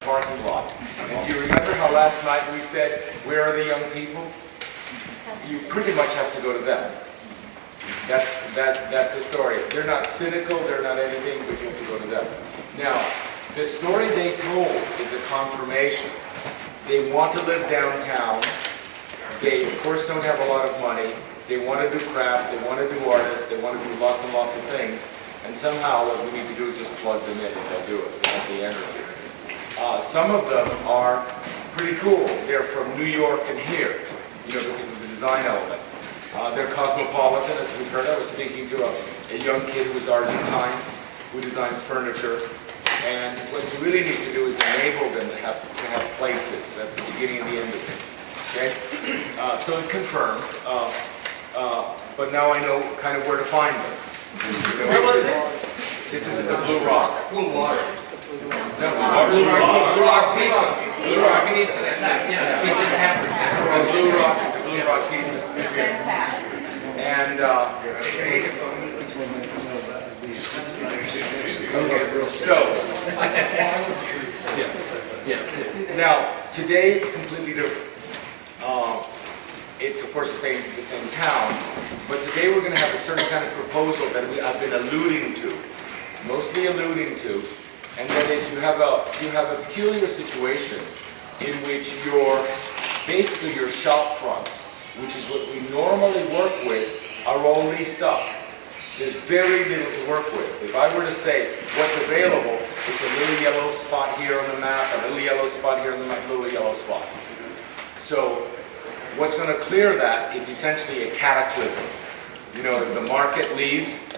parking lot. And do you remember how last night we said, where are the young people? You pretty much have to go to them. That's the story. They're not cynical, they're not anything, but you have to go to them. Now, the story they told is a confirmation. They want to live downtown. They, of course, don't have a lot of money. They want to do craft, they want to do artists, they want to do lots and lots of things. And somehow what we need to do is just plug them in and they'll do it. They have the energy. Some of them are pretty cool. They're from New York and here, because of the design element. They're cosmopolitan, as we've heard. I was speaking to a young kid who's Argentine, who designs furniture. And what we really need to do is enable them to have places. That's the beginning and the end of it. Okay? So it confirmed. But now I know kind of where to find them. Where was this? This is at the Blue Rock. Blue Water. No, Blue Rock Pizza. Blue Rock Pizza. Yeah. Pizza in Hamburg. The Blue Rock Pizza. And so now today is completely different. It's of course the same town, but today we're going to have a certain kind of proposal that I've been mostly alluding to, and that is you have a peculiar situation in which basically your shop fronts, which is what we normally work with, are all leased up. There's very little to work with. If I were to say what's available, it's a little yellow spot here on the map, a little yellow spot here on the map, a little yellow spot. So what's going to clear that is essentially a cataclysm. If the market leaves,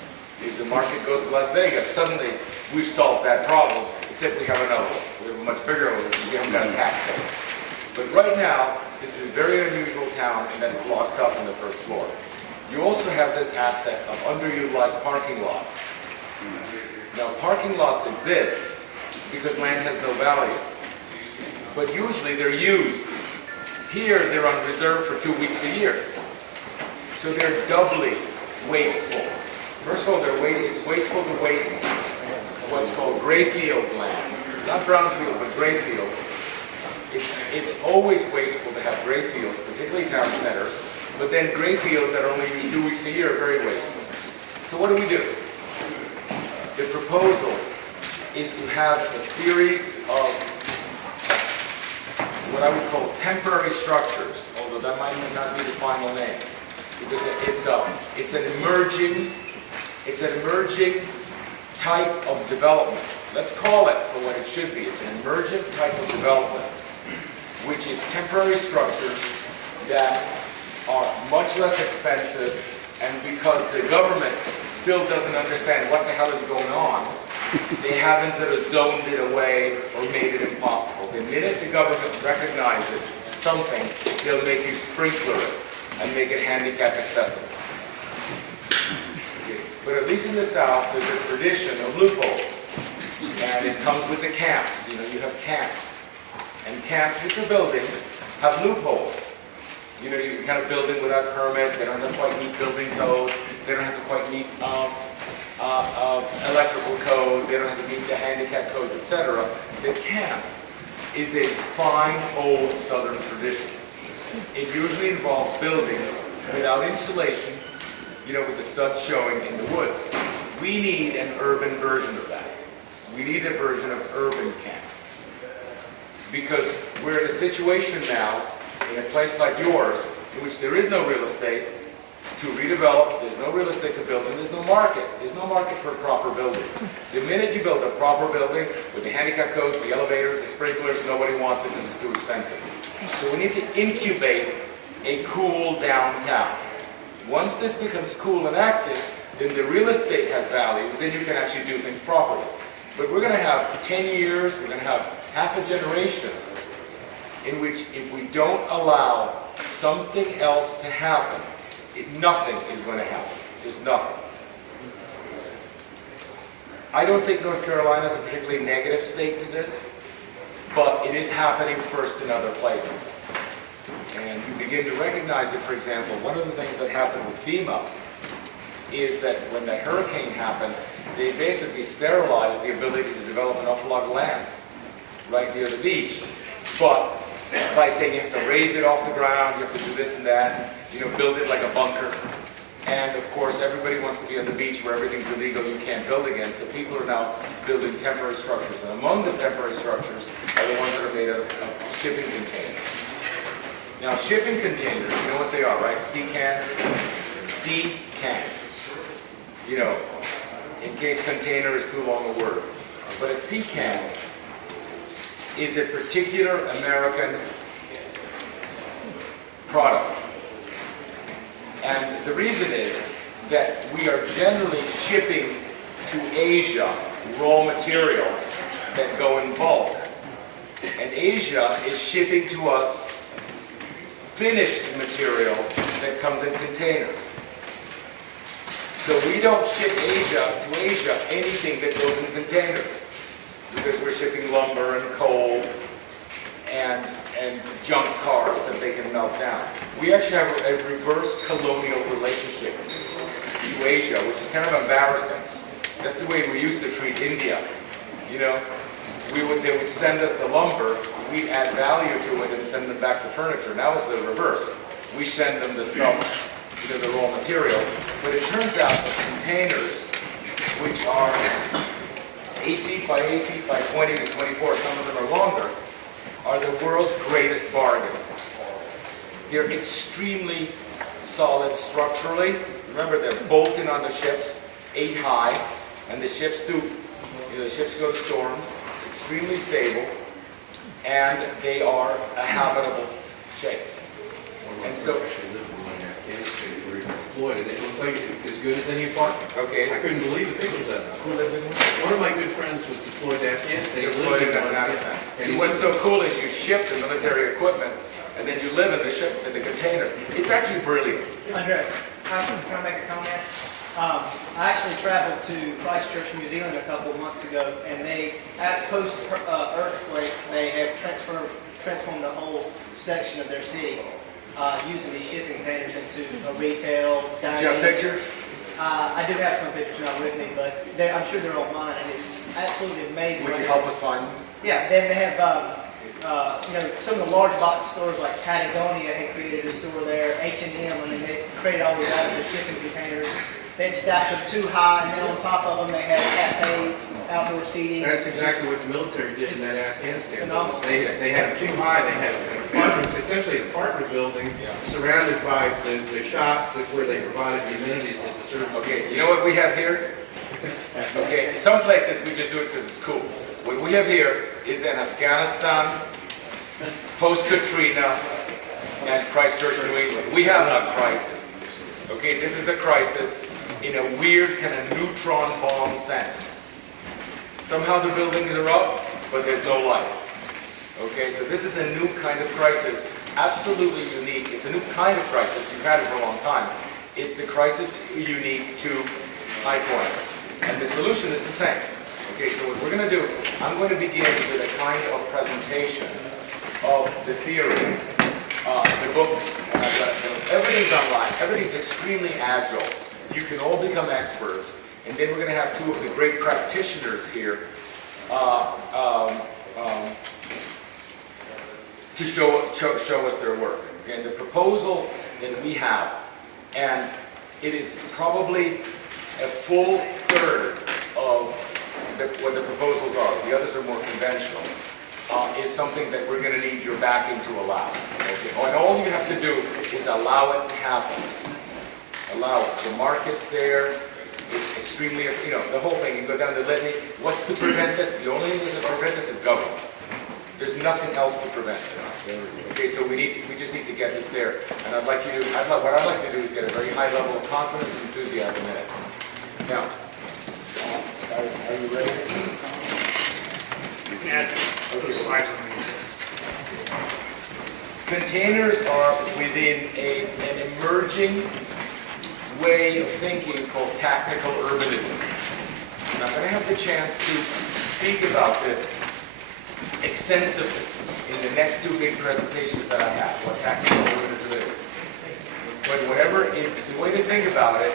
if the market goes to Las Vegas, suddenly we've solved that problem, except we have another one. We have a much bigger one because we haven't got a tax base. But right now, this is a very unusual town in that it's locked up in the first floor. You also have this asset of underutilized parking lots. Now, parking lots exist because land has no value, but usually they're used. Here, they're on reserve for 2 weeks a year. So they're doubly wasteful. First of all, it's wasteful to waste what's called grayfield land. Not brownfield, but grayfield. It's always wasteful to have gray fields, particularly town centers, but then gray fields that are only used 2 weeks a year are very wasteful. So what do? The proposal is to have a series of what I would call temporary structures, although that might not be the final name, because it's an emerging type of development. Let's call it for what it should be. It's an emergent type of development, which is temporary structures that are much less expensive, and because the government still doesn't understand what the hell is going on, they haven't sort of zoned it away or made it impossible. The minute the government recognizes something, they'll make you sprinkler it and make it handicap accessible. But at least in the South, there's a tradition of loopholes. And it comes with the camps. You have camps. And camps, which are buildings, have loopholes. You can kind of building without permits. They don't have to quite meet building code. They don't have to quite meet electrical code. They don't have to meet the handicap codes, etc. The camp is a fine old Southern tradition. It usually involves buildings without insulation, with the studs showing in the woods. We need an urban version of that. We need a version of urban camps. Because we're in a situation now, in a place like yours, in which there is no real estate to redevelop, there's no real estate to build, and there's no market. There's no market for a proper building. The minute you build a proper building with the handicap codes, the elevators, the sprinklers, nobody wants it because it's too expensive. So we need to incubate a cool downtown. Once this becomes cool and active, then the real estate has value, then you can actually do things properly. But we're going to have 10 years, we're going to have half a generation in which if we don't allow something else to happen, nothing is going to happen. Just nothing. I don't think North Carolina is a particularly negative state to this, but it is happening first in other places. And you begin to recognize it, for example, one of the things that happened with FEMA is that when the hurricane happened, they basically sterilized the ability to develop an awful lot of land. right near the beach. But by saying you have to raise it off the ground, you have to do this and that, build it like a bunker. And of course, everybody wants to be on the beach where everything's illegal, you can't build again. So people are now building temporary structures. And among the temporary structures are the ones that are made of shipping containers. Now, shipping containers, you know what they are, right? Sea cans. Sea cans. In case container is too long a word. But a sea can is a particular American product. And the reason is that we are generally shipping to Asia raw materials that go in bulk. And Asia is shipping to us finished material that comes in containers. So we don't ship to Asia anything that goes in containers, because we're shipping lumber and coal and junk cars that they can melt down. We actually have a reverse colonial relationship to Asia, which is kind of embarrassing. That's the way we used to treat India. They would send us the lumber, we'd add value to it and send them back the furniture. Now it's the reverse. We send them the stuff, the raw materials. But it turns out that containers, which are 8 feet by 8 feet by 20 to 24, some of them are longer, are the world's greatest bargain. They're extremely solid structurally. Remember, they're bolted on the ships 8 high, and the ships the ships go to storms. It's extremely stable, and they are a habitable shape. And so, deployed, and it looked like as good as any apartment. okay, I couldn't believe the pictures of it. who lived in One of my good friends was deployed to Afghanistan. He Deployed in lived in Afghanistan. And And what's so cool is you ship the military equipment, and then you live in the ship, in the container. It's actually brilliant. Andres, can I make a comment? I actually traveled to Christchurch, New Zealand a couple of months ago, and they, at post-earthquake, they have transformed the whole section of their city using these shipping containers into a retail, dining. Do you have pictures? I do have some pictures not with me, but I'm sure they're online, and it's absolutely amazing. Would you help us find them? Yeah, then they have, some of the large box stores like Patagonia had created a store there, H&M, they created all these out of their shipping containers. They'd stacked them too high, and then on top of them they had cafes, outdoor seating. That's exactly what the military did in that Afghanistan. Phenomenal. They had them too high. They had an apartment, essentially an apartment building, surrounded by the shops where they provided the amenities that the service. Okay, you know what we have here? Okay, some places we just do it because it's cool. What we have here is in Afghanistan, post-Katrina, and Christchurch, New England. We have a crisis. Okay, this is a crisis in a weird kind of neutron bomb sense. Somehow the buildings are up, but there's no life. Okay, so this is a new kind of crisis, absolutely unique. It's a new kind of crisis. You've had it for a long time. It's a crisis unique to High Point. And the solution is the same. Okay, so what we're going to do, I'm going to begin with a kind of presentation of the theory, the books, and everything's online, everything's extremely agile. You can all become experts, and then we're going to have two of the great practitioners here to show us their work. Okay, and the proposal that we have, and it is probably a full third of what the proposals are. The others are more conventional. Is something that we're going to need your backing to allow. Okay? And all you have to do is allow it to happen. Allow it. The market's there. It's extremely, the whole thing. You go down the litany. What's to prevent this? The only thing that's to prevent this is government. There's nothing else to prevent this. Okay, so we just need to get this there. And what I'd like to do is get a very high level of confidence and enthusiasm in it. Now, are you ready? You can add those slides on me. Containers are within an emerging way of thinking called tactical urbanism. And I'm going to have the chance to speak about this extensively in the next two big presentations that I have, what tactical urbanism is. But the way to think about it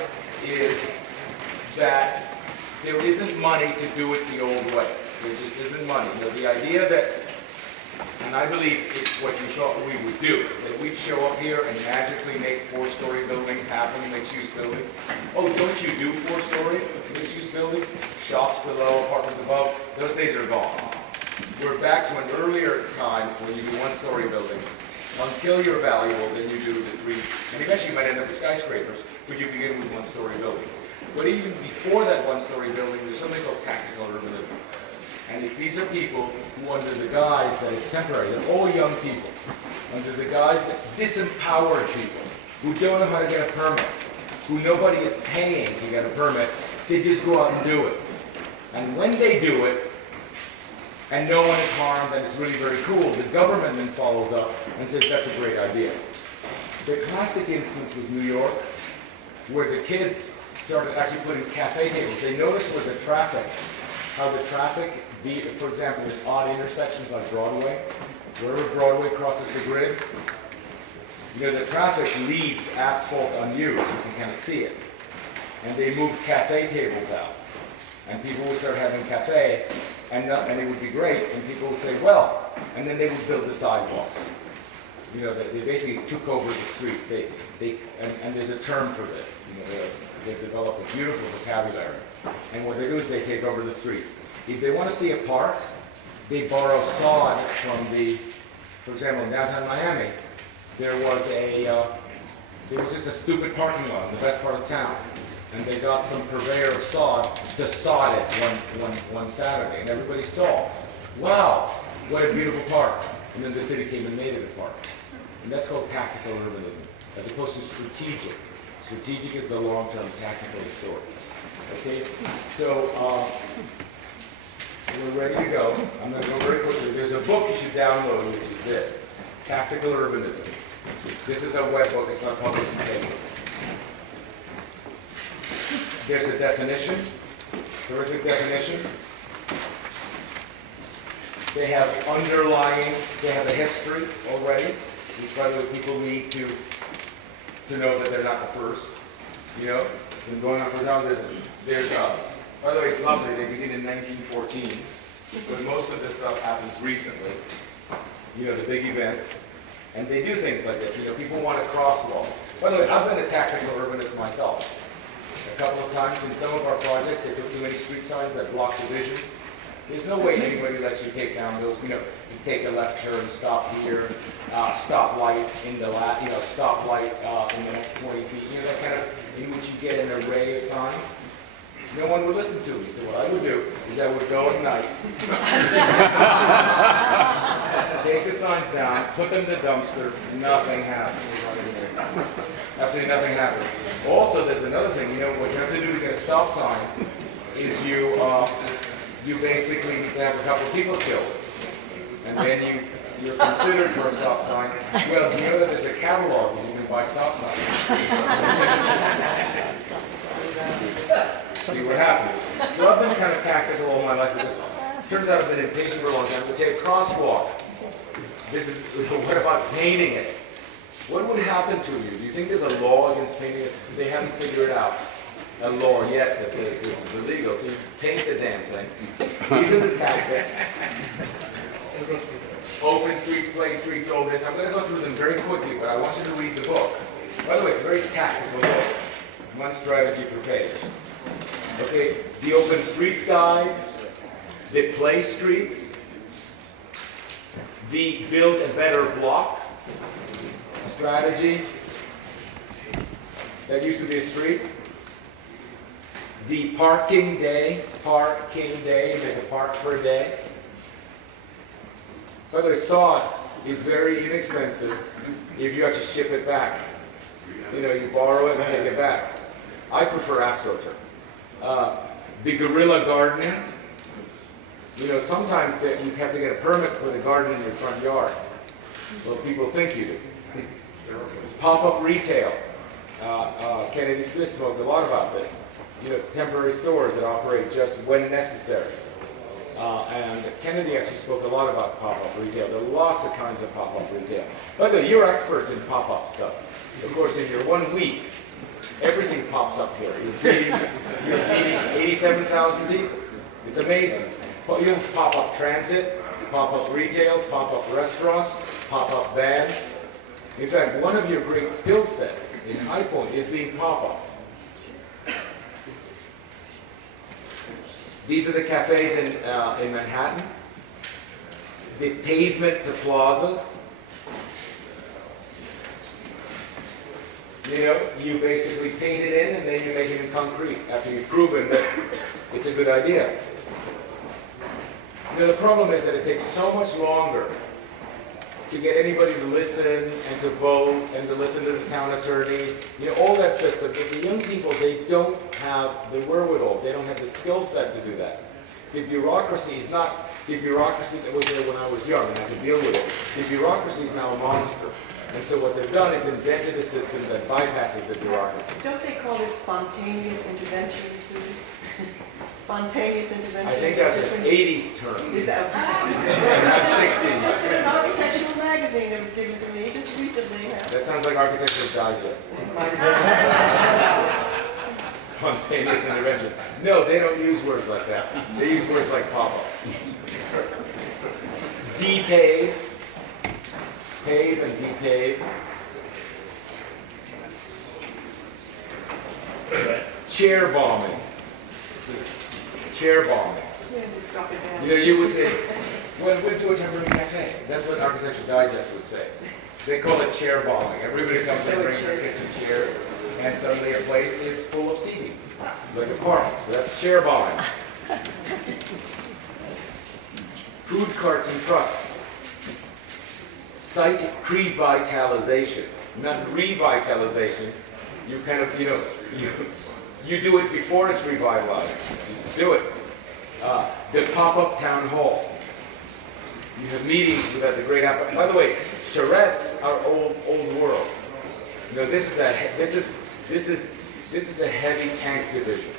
is that there isn't money to do it the old way. There just isn't money. The idea that And I believe it's what you thought we would do, that we'd show up here and magically make four-story buildings happen, mixed-use buildings. Oh, don't you do four-story mixed-use buildings? Shops below, apartments above, those days are gone. We're back to an earlier time when you do one-story buildings. Until you're valuable, then you do the three, and eventually you might end up with skyscrapers, but you begin with one-story buildings. But even before that one-story building, there's something called tactical urbanism. And if these are people who, under the guise that it's temporary, they're all young people, under the guise that disempowered people, who don't know how to get a permit, who nobody is paying to get a permit, they just go out and do it. And when they do it, and no one is harmed, and it's really very cool, the government then follows up and says, that's a great idea. The classic instance was New York, where the kids started actually putting cafe tables. They noticed with the traffic, how the traffic, for example, in odd intersections like Broadway, wherever Broadway crosses the grid, you know, the traffic leaves asphalt unused. You can kind of see it. And they moved cafe tables out. And people would start having cafe, and it would be great, and people would say, well, and then they would build the sidewalks. You know, they basically took over the streets. And there's a term for this. You know, they've developed a beautiful vocabulary. And what they do is they take over the streets. If they want to see a park, they borrow sod from for example, in downtown Miami, there was just a stupid parking lot in the best part of town. And they got some purveyor of sod to sod it one Saturday. And everybody saw, wow, what a beautiful park. And then the city came and made it a park. And that's called tactical urbanism, as opposed to strategic. Strategic is the long term, tactical is short. Okay, so we're ready to go. I'm going to go very quickly. There's a book you should download, which is this, Tactical Urbanism. This is a web book. It's not published in paper. There's a definition, terrific definition. They have they have a history already, which by the way people need to know that they're not the first. You know, been going on for a time. By the way, it's lovely. They begin in 1914, but most of this stuff happens recently. You know, the big events, and they do things like this. You know, people want a crosswalk. By the way, I've been a tactical urbanist myself. A couple of times in some of our projects, they put too many street signs that block the vision. There's no way anybody lets you take down those. You know, you take a left turn, stop here, stoplight in the stoplight in the next 20 feet. You know, that kind of in which you get an array of signs. No one would listen to me. So what I would do is I would go at night, take the signs down, put them in the dumpster, nothing happens. Absolutely nothing happens. Also, there's another thing. You know, what you have to do to get a stop sign is you basically need to have a couple of people killed, and then you're considered for a stop sign. Well, do you know that there's a catalog where you can buy stop signs? See what happens. So I've been kind of tactical all my life with this. Turns out I've been impatient for a long time. Okay, crosswalk. What about painting it? What would happen to you? Do you think there's a law against painting this? They haven't figured out a law yet that says this is illegal. So you paint the damn thing. These are the tactics. Open streets, play streets, all this. I'm going to go through them very quickly, but I want you to read the book. By the way, it's a very tactical book. One strategy per page. Okay, the Open Streets Guide, the Play Streets, the Build a Better Block strategy. That used to be a street. The Parking Day, make a park for a day. By the way, sod is very inexpensive if you actually ship it back. You know, you borrow it and take it back. I prefer AstroTurf. The guerrilla gardening. You know, sometimes you have to get a permit to put a garden in your front yard. Well, people think you do. Pop-up retail. Kennedy Smith spoke a lot about this. You know, temporary stores that operate just when necessary. And Kennedy actually spoke a lot about pop-up retail. There are lots of kinds of pop-up retail. By the way, you're experts in pop-up stuff. Of course, in your 1 week, everything pops up here. You're feeding 87,000 people. It's amazing. Well, you have pop-up transit. pop-up retail, pop-up restaurants, pop-up bands. In fact, one of your great skill sets in High Point is being pop-up. These are the cafes in Manhattan. The pavement to plazas. You know, you basically paint it in and then you make it in concrete after you've proven that it's a good idea. You know, the problem is that it takes so much longer to get anybody to listen and to vote and to listen to the town attorney, you know, all that system. But the young people, they don't have the wherewithal, they don't have the skill set to do that. The bureaucracy is not the bureaucracy that was there when I was young and I could deal with it. The bureaucracy is now a monster. And so what they've done is invented a system that bypasses the bureaucracy. Don't they call this spontaneous intervention too? Spontaneous intervention? I think that's an 80s term. Is that? Not 60s. Just in an architectural magazine that was given to me just recently. That sounds like Architectural Digest. Spontaneous intervention. No, they don't use words like that. They use words like pop-up. Depave. Pave and depave. Chair bombing. Chair bombing. Yeah, just drop it down. You know, you would say, well, we'll do a temporary cafe. That's what Architectural Digest would say. They call it chair bombing. Everybody comes and brings their kitchen chairs, and suddenly a place is full of seating, like a park. So that's chair bombing. Food carts and trucks. Site pre-vitalization, not revitalization. You kind of, you know, you do it before it's revitalized. You just do it. The pop-up town hall. You have meetings without the great apple. By the way, charrettes are old world. You know, this is a heavy tank division.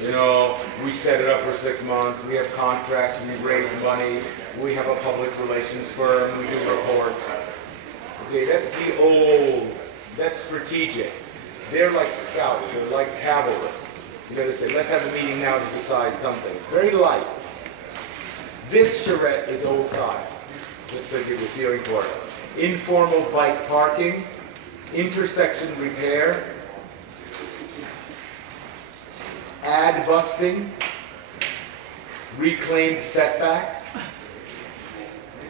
You know, we set it up for 6 months, we have contracts, we raise money, we have a public relations firm, we do reports. Okay, that's the old, that's strategic. They're like scouts, they're like cavalry. You know, they say, let's have a meeting now to decide something. It's very light. This charrette is old style, just to give you a feeling for it. Informal bike parking, intersection repair, ad busting, reclaimed setbacks,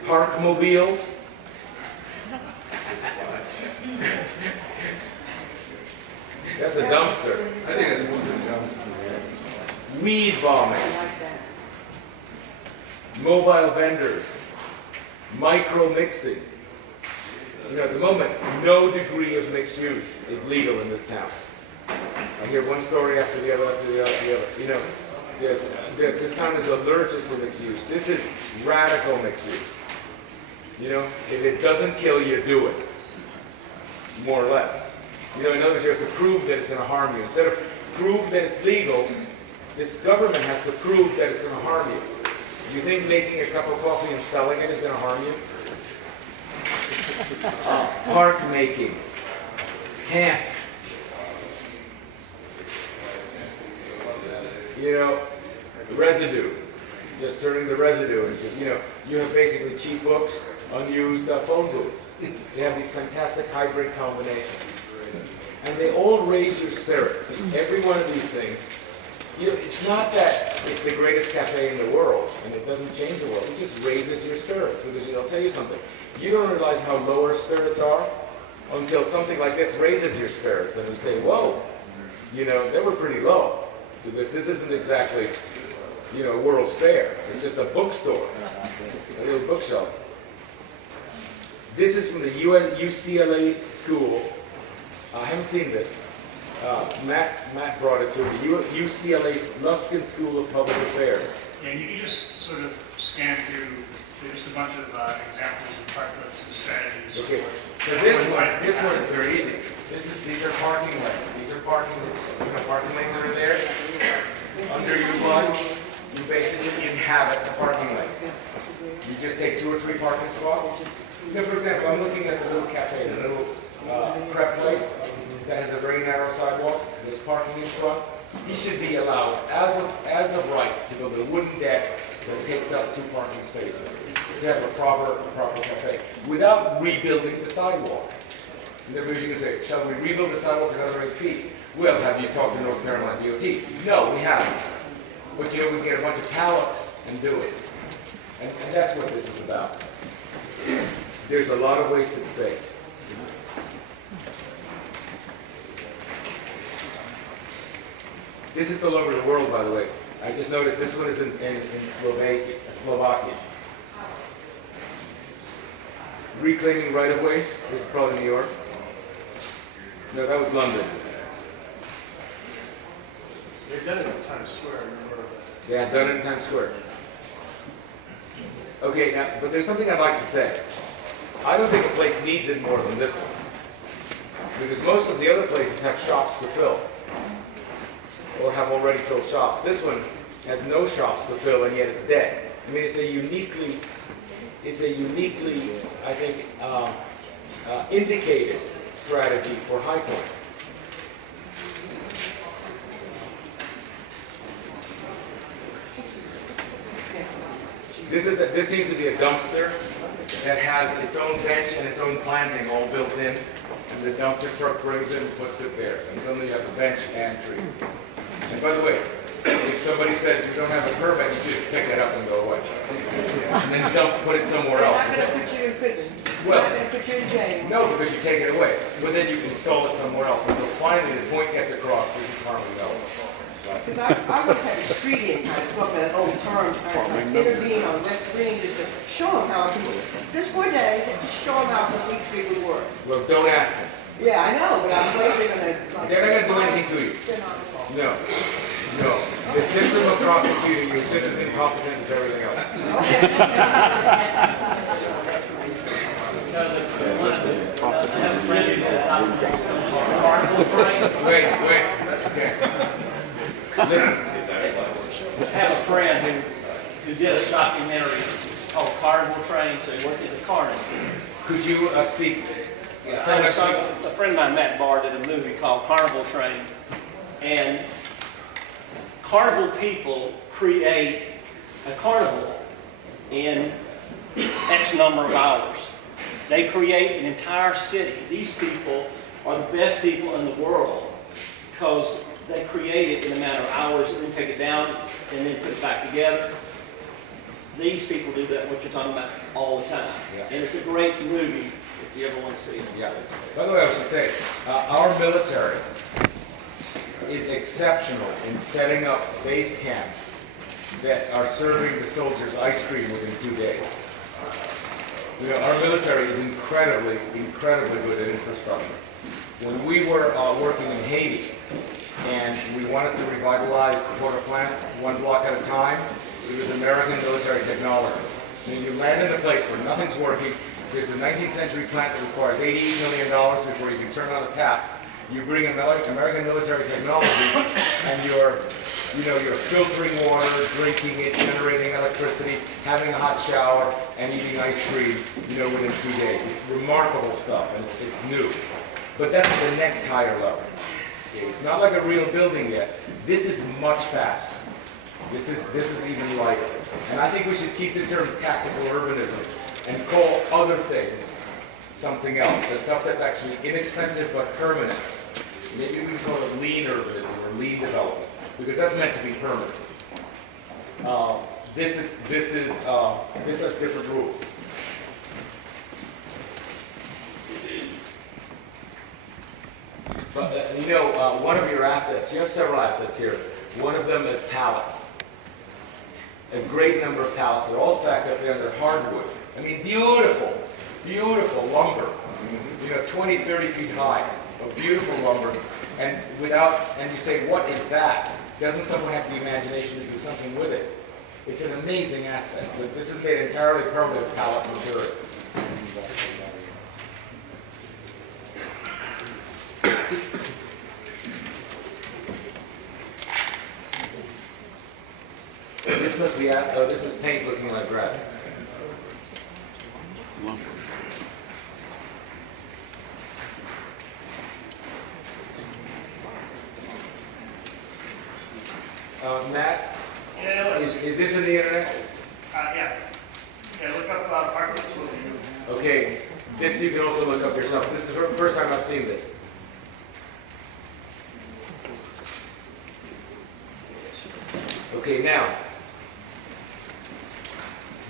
park mobiles. That's a dumpster. I think that's a dumpster. Weed bombing, I like that. mobile vendors, micro mixing. You know, at the moment, no degree of mixed use is legal in this town. I hear one story after the other, after the other, after the other. You know, this town is allergic to mixed use. This is radical mixed use. You know, if it doesn't kill you, do it. More or less. You know, in other words, you have to prove that it's going to harm you. Instead of prove that it's legal, this government has to prove that it's going to harm you. You think making a cup of coffee and selling it is going to harm you? Park making, camps. You know, residue, just turning the residue into, you know, you have basically cheap books, unused phone booths. They have these fantastic hybrid combinations. And they all raise your spirits. Every one of these things, you know, it's not that it's the greatest cafe in the world and it doesn't change the world. It just raises your spirits because I'll tell you something. You don't realize how low our spirits are until something like this raises your spirits. And you say, whoa, you know, they were pretty low. Because this isn't exactly, you know, World's Fair. It's just a bookstore, a little bookshelf. This is from the UCLA school. I haven't seen this. Matt brought it to me. UCLA's Luskin School of Public Affairs. Yeah, and you can just sort of scan through, there's just a bunch of examples of templates and strategies. Okay, so this one is very easy. These are parking lanes. These are parking lanes that are there. Underutilized. You basically inhabit the parking lane. You just take 2 or 3 parking spots. You know, for example, I'm looking at the little cafe, the little crepe place that has a very narrow sidewalk. There's parking in front. He should be allowed, as of right, to build a wooden deck that takes up 2 parking spaces to have a proper cafe without rebuilding the sidewalk. And they're usually going to say, shall we rebuild the sidewalk another 8 feet? Well, have you talked to North Carolina DOT? No, we haven't. But we can get a bunch of pallets and do it. And that's what this is about. There's a lot of wasted space. This is all over the world, by the way. I just noticed this one is in Slovakia. Reclaiming right-of-way. This is probably New York. No, that was London. They've done it in Times Square, I remember that. Yeah, done it in Times Square. Okay, now, but there's something I'd like to say. I don't think a place needs it more than this one. Because most of the other places have shops to fill. Or have already filled shops. This one has no shops to fill, and yet it's dead. I mean, it's a uniquely, I think, indicated strategy for High Point. This seems to be a dumpster that has its own bench and its own planting all built in. And the dumpster truck brings it and puts it there. And suddenly you have a bench and tree. And by the way, if somebody says you don't have a permit, you just pick it up and go away. And then don't put it somewhere else. I'm not going to put you in prison. Well, I'm not going to put you in jail. no, because you take it away. But then you install it somewhere else until finally the point gets across, this is Harmony Valley. Because I would have a street in, kind of talk about an old term, intervene on West Green, just to show them how it can, just for a day, just to show them how complete street would work. Well, don't ask them. Yeah, I know, but I'm afraid they're going to. They're not going to do anything to you. They're not involved. No. No. The system of prosecuting you is just as incompetent as everything else. Wait. Okay. Listen. I have a friend who did a documentary called Carnival Train, so he worked as a carnival. Could you speak? I had a friend of mine, Matt Barr, did a movie called Carnival Train, and carnival people create a carnival in X number of hours. They create an entire city. These people are the best people in the world because they create it in a matter of hours and then take it down and then put it back together. These people do that, what you're talking about, all the time. Yeah. And it's a great movie if you ever want to see it. Yeah. By the way, I should say, our military is exceptional in setting up base camps that are serving the soldiers ice cream within 2 days. You know, our military is incredibly good at infrastructure. When we were working in Haiti and we wanted to revitalize water plants 1 block at a time, it was American military technology. When you land in a place where nothing's working, there's a 19th century plant that requires $88 million before you can turn on a tap. You bring American military technology and you're filtering water, drinking it, generating electricity, having a hot shower, and eating ice cream, within 2 days. It's remarkable stuff, and it's new. But that's the next higher level. It's not like a real building yet. This is much faster. This is even lighter. And I think we should keep the term tactical urbanism and call other things something else. The stuff that's actually inexpensive but permanent. Maybe we can call it lean urbanism or lean development, because that's meant to be permanent. This has different rules. But one of your assets, you have several assets here. One of them is pallets. A great number of pallets. They're all stacked up there. They're hardwood. I mean, beautiful lumber. 20, 30 feet high of beautiful lumber. And you say, what is that? Doesn't someone have the imagination to do something with it? It's an amazing asset. But this is made entirely permanent pallet material. This must be, this is paint looking like grass. Matt, is this in the internet? Okay, this you can also look up yourself. This is the first time I've seen this. Okay, now,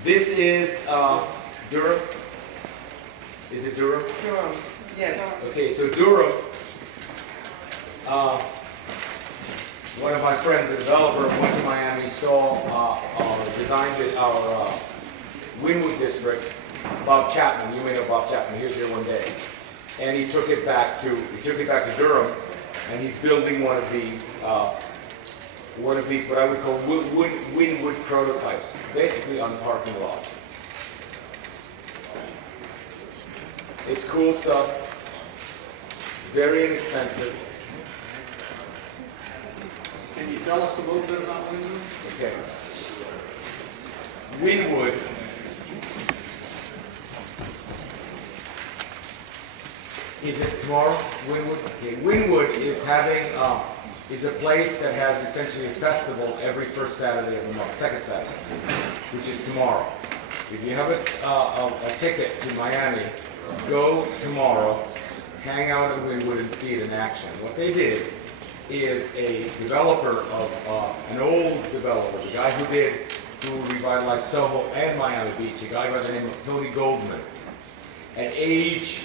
this is Durham. Is it Durham? Durham, yes. Okay, so Durham, one of my friends, a developer, went to Miami, saw, designed it, our Wynwood district. Bob Chapman, you may know Bob Chapman. He was here one day, and he took it back to Durham, and he's building one of these what I would call Wynwood prototypes, basically on parking lots. It's cool stuff, very inexpensive. Can you tell us a little bit about Wynwood? Okay. Wynwood is it tomorrow? Wynwood? Okay. Wynwood is having is a place that has essentially a festival every first Saturday of the month, second Saturday, which is tomorrow. If you have a ticket to Miami, go tomorrow, hang out at Wynwood and see it in action. What they did is a developer of an old developer, the guy who revitalized Soho and Miami Beach, a guy by the name of Tony Goldman, at age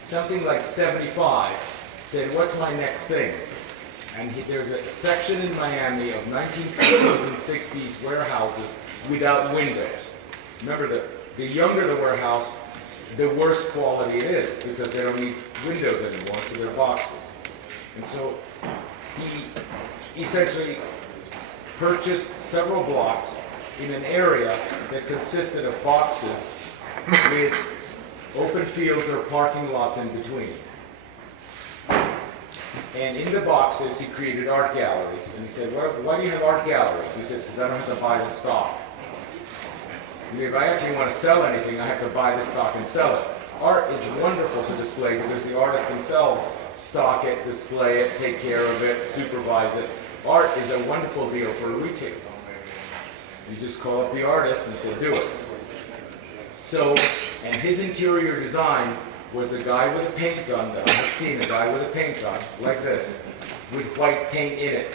something like 75, said, "What's my next thing?" And there's a section in Miami of 1950s and 60s warehouses without windows. Remember, the younger the warehouse, the worse quality it is because they don't need windows anymore, so they're boxes. And so he essentially purchased several blocks in an area that consisted of boxes with open fields or parking lots in between. And in the boxes, he created art galleries. And he said, why do you have art galleries? He says, because I don't have to buy the stock. And if I actually want to sell anything, I have to buy the stock and sell it. Art is wonderful to display because the artists themselves stock it, display it, take care of it, supervise it. Art is a wonderful deal for a retailer. You just call up the artist and say, do it. So, and his interior design was a guy with a paint gun that I have seen, a guy with a paint gun, like this, with white paint in it.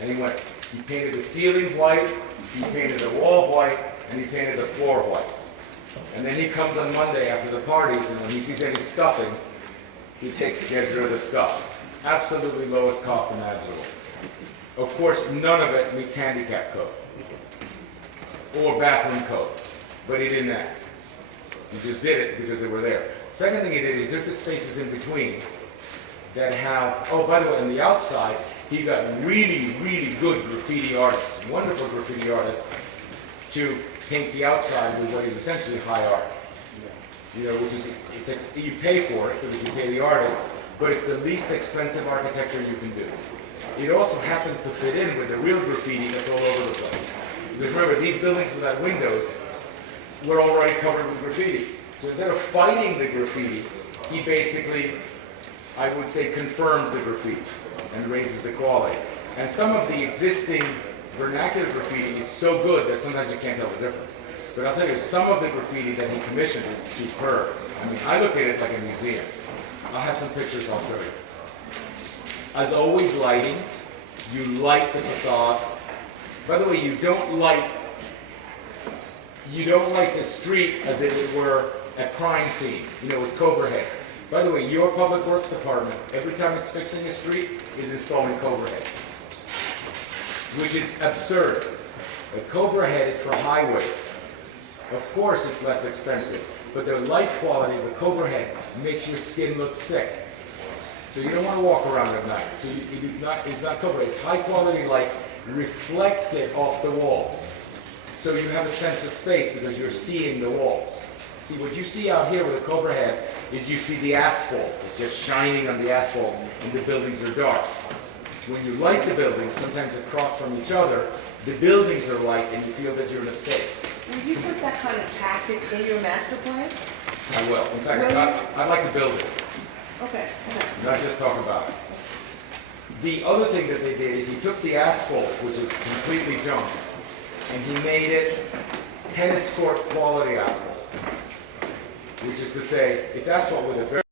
And he painted the ceiling white, he painted the wall white, and he painted the floor white. And then he comes on Monday after the parties, and when he sees any stuffing, he gets rid of the stuff. Absolutely lowest cost imaginable. Of course, none of it meets handicap code or bathroom code, but he didn't ask. He just did it because they were there. Second thing he did, he took the spaces in between that have, oh, by the way, on the outside, he got really, really good graffiti artists, wonderful graffiti artists, to paint the outside with what is essentially high art. You know, which is, you pay for it because you pay the artist, but it's the least expensive architecture you can do. It also happens to fit in with the real graffiti that's all over the place. Because remember, these buildings without windows were already covered with graffiti. So instead of fighting the graffiti, he basically, I would say, confirms the graffiti and raises the quality. And some of the existing vernacular graffiti is so good that sometimes you can't tell the difference. But I'll tell you, some of the graffiti that he commissioned is superb. I mean, I look at it like a museum. I'll have some pictures I'll show you. As always, lighting. You light the facades. By the way, you don't light the street as if it were a crime scene, you know, with Cobra heads. By the way, your public works department, every time it's fixing a street, is installing Cobra heads, which is absurd. A Cobra head is for highways. Of course, it's less expensive, but the light quality of the Cobra head makes your skin look sick. So you don't want to walk around at night. So it's not Cobra, it's high quality light reflected off the walls. So you have a sense of space because you're seeing the walls. See, what you see out here with a Cobra head is you see the asphalt. It's just shining on the asphalt and the buildings are dark. When you light the buildings, sometimes across from each other, the buildings are light and you feel that you're in a space. Will you put that kind of tactic in your master plan? I will. In fact, I'd like to build it, Okay. not just talk about it. The other thing that they did is he took the asphalt, which is completely junk, and he made it tennis court quality asphalt. which is to say, it's asphalt with a very